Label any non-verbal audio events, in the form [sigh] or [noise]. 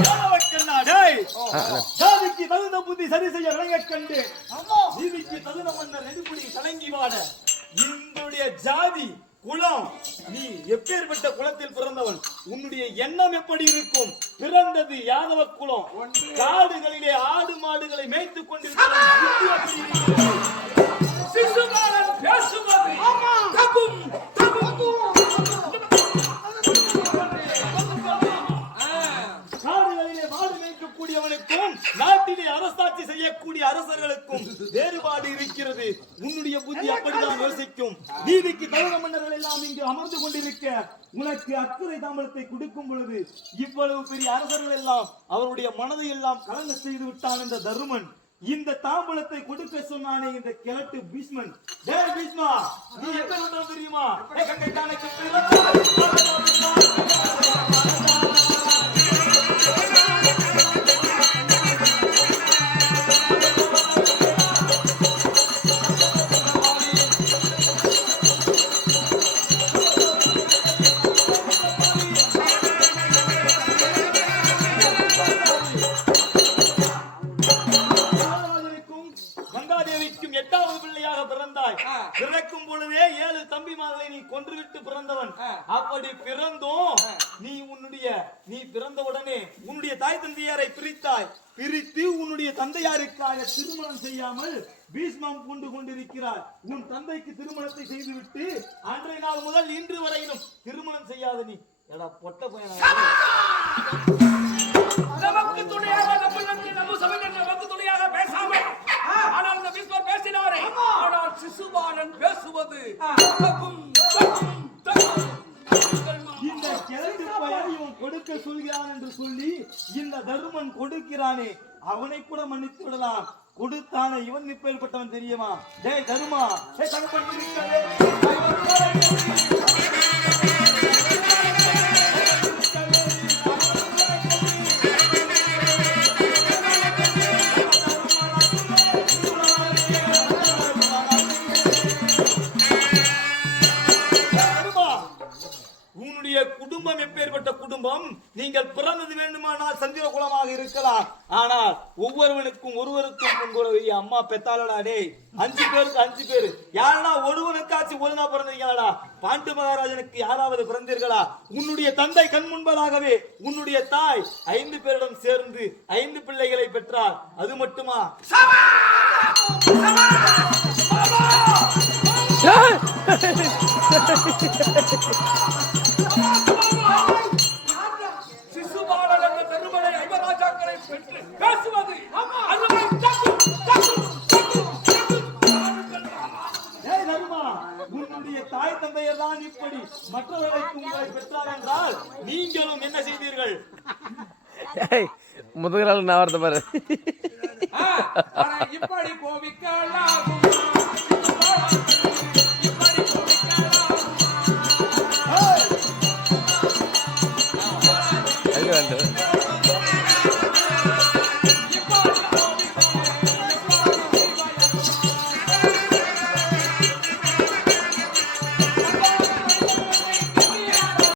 யாதவக்கண்ணா, டேய். ஜாதிக்கு தகுந்த புத்தி சரி செய்ய விளங்கக் கண்டு நீதிக்கு தகுந்த மன்னர் நெடுப்புடி கலங்கி வாட. என்னுடைய ஜாதி குலம் நீ எப்பேற்பட்ட குலத்தில் பிறந்தவன் உன்னுடைய எண்ணம் எப்படி இருக்கும்? பிறந்தது யாதவ குலம். காடுகளிலே ஆடு மாடுகளை மேய்த்துக் கொண்டிருக்கிறவன் புத்தி செய்யக்கூடியவனுக்கும் நாட்டிலே அரசாட்சி செய்யக்கூடிய அரசர்களுக்கும் வேறுபாடு இருக்கிறது. உன்னுடைய புத்தி அப்படிதான் யோசிக்கும். நீதிக்கு தமிழக மன்னர்கள் எல்லாம் இங்கு அமர்ந்து கொண்டிருக்க உனக்கு அக்கறை தாமரத்தை கொடுக்கும் பொழுது இவ்வளவு பெரிய அரசர்கள் எல்லாம் அவருடைய மனதை எல்லாம் கலங்க செய்து விட்டான் இந்த தருமன். இந்த தாம்பூலத்தை கொடுக்க சொன்னானே இந்த கிழட்டு பீஷ்மன். டேய் பீஷ்மா நீ எங்க வந்தவன் தெரியுமா? கங்காதேவிக்கும் எட்டாவது பிள்ளையாக பிறந்தாய். பிறக்கும் பொழுதே ஏழு தம்பிமார்களை நீ கொன்றுவிட்டு பிறந்தவன். அப்படி பிறந்தும். நீ உன்னுடைய நீ பிறந்த உடனே உன்னுடைய தாய் தந்தையாரை பிரித்தாய். பிரித்து உன்னுடைய தந்தையாருக்காக திருமணம் செய்யாமல் பீஷ்மம் கொண்டு கொண்டிருக்கிறார். உன் தந்தைக்கு திருமணத்தை செய்துவிட்டு அன்றைய நாள் முதல் இன்று வரையிலும் திருமணம் செய்யாத நீ. எடா பொட்ட பையனா? நமக்கு துணையாக நம்ம சபையில் நமக்கு துணையாக பேசாமல் ஆனால் இந்த பீஸ்வர் பேசினாரே ஆனால் சிசுபாலன் பேசுவது தகும் தகும் தகும் இந்த கிழட்டு பையன் இவன் கொடுக்க சொல்கிறான் என்று சொல்லி இந்த தருமன் கொடுக்கிறானே. அவனை கூட மன்னித்து விடலாம். கொடுத்தானே இவன் இப்பேற்பட்டவன் தெரியுமா? டே தருமா, குடும்பம் எப்பேற்பட்ட குடும்பம்? நீங்கள் பிறந்தது வேண்டுமானால் சந்திர குலமாக இருக்கலாம். ஆனால் ஒவ்வொருவனுக்கும் ஒருவருக்கும் உங்களுடைய அம்மா பெத்தாளடா டேய் அஞ்சு பேருக்கு அஞ்சு பேரு. யாரா ஒருவனுக்காச்சும் ஒழுங்கா பிறந்தீங்களாடா? பாண்டு மகாராஜனுக்கு யாராவது பிறந்தீர்களா? உன்னுடைய தந்தை கண் முன்பதாகவே உன்னுடைய தாய் ஐந்து பேரிடம் சேர்ந்து ஐந்து பிள்ளைகளை பெற்றார். அது மட்டுமா? சிசுபாலன் [laughs] பேசுவது. உன்னுடைய தாய் தந்தையர் தான் இப்படி. மற்றவர்களுக்கு உங்களை பெற்றார் என்றால் நீங்களும் என்ன செய்தீர்கள் ஏய் முதுகலால் நான் வரத பாரு. இப்படி கோபிக்கலாம்?